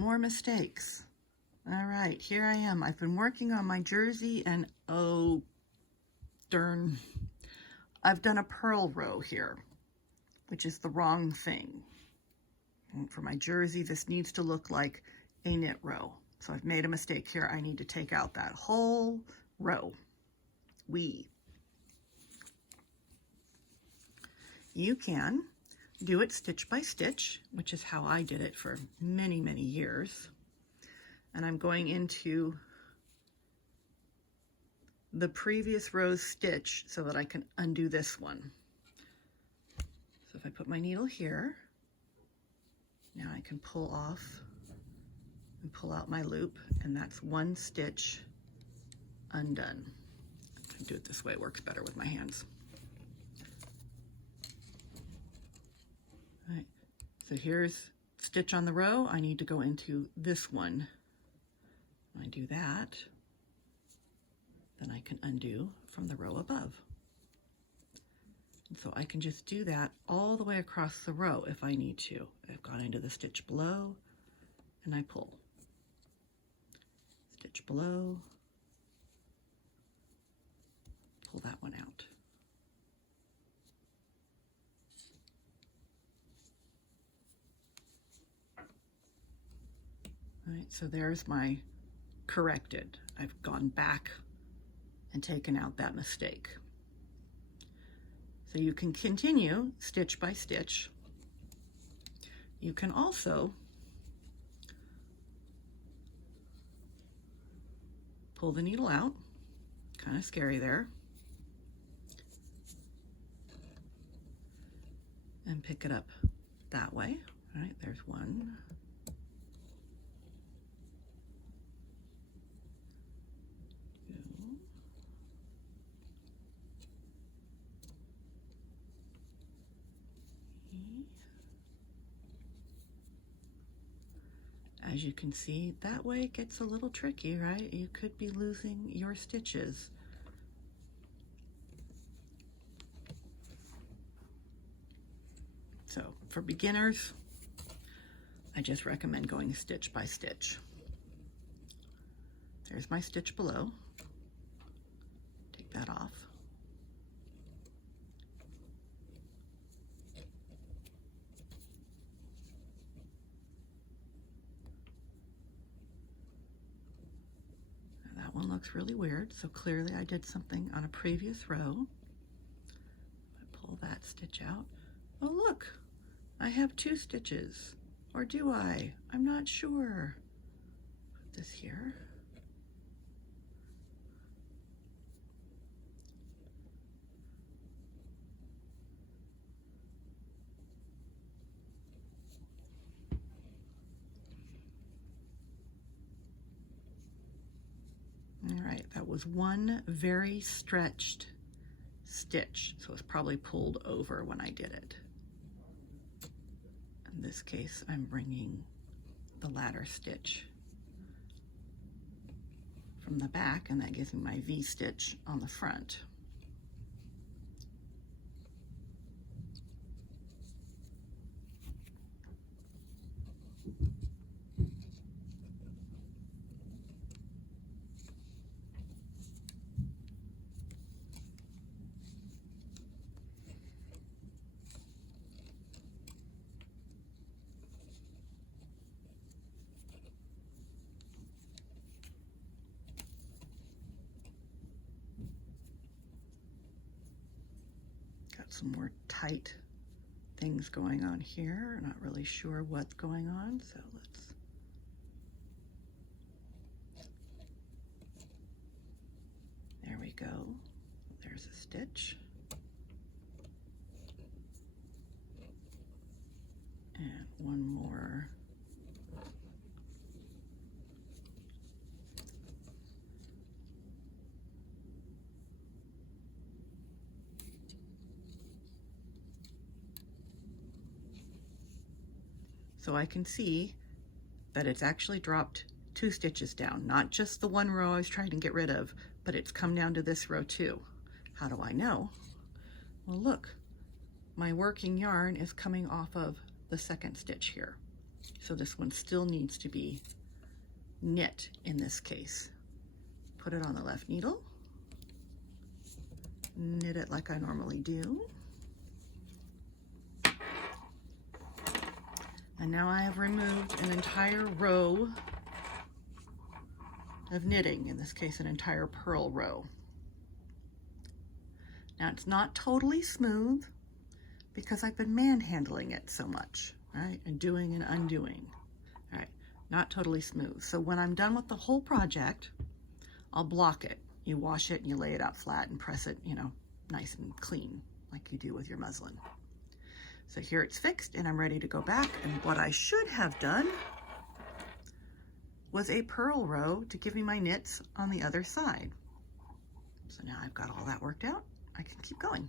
more mistakes. All right, here I am. I've been working on my jersey and oh, darn, I've done a purl row here, which is the wrong thing. And for my jersey, this needs to look like a knit row. So I've made a mistake here. I need to take out that whole row. You can do it stitch by stitch, which is how I did it for many, many years. And I'm going into the previous row's stitch so that I can undo this one. So if I put my needle here, now I can pull off and pull out my loop, and that's one stitch undone. I do it this way, it works better with my hands. All right, so here's stitch on the row. I need to go into this one. When I do that, then I can undo from the row above. And so I can just do that all the way across the row if I need to. I've gone into the stitch below and I pull. Stitch below, pull that one out. All right, so there's my corrected. I've gone back and taken out that mistake. So you can continue stitch by stitch. You can also pull the needle out, kind of scary there, and pick it up that way. All right, there's one. As you can see, that way it gets a little tricky, right? You could be losing your stitches. So for beginners, I just recommend going stitch by stitch. There's my stitch below. Take that off. That one looks really weird, so clearly I did something on a previous row. I pull that stitch out. Oh look, I have two stitches. Or do I? I'm not sure. Put this here. All right, that was one very stretched stitch, so it's probably pulled over when I did it. In this case, I'm bringing the ladder stitch from the back, and that gives me my V-stitch on the front. Got some more tight things going on here. Not really sure what's going on, so let's there we go. There's a stitch. And one more. So I can see that it's actually dropped 2 stitches down, not just the one row I was trying to get rid of, but it's come down to this row too. How do I know? Well, look, my working yarn is coming off of the second stitch here. So this one still needs to be knit in this case. Put it on the left needle, knit it like I normally do. And now I have removed an entire row of knitting, in this case an entire purl row. Now it's not totally smooth because I've been manhandling it so much, right? And doing and undoing. All right, not totally smooth. So when I'm done with the whole project, I'll block it. You wash it and you lay it out flat and press it, you know, nice and clean like you do with your muslin. So here it's fixed and I'm ready to go back. And what I should have done was a purl row to give me my knits on the other side. So now I've got all that worked out. I can keep going.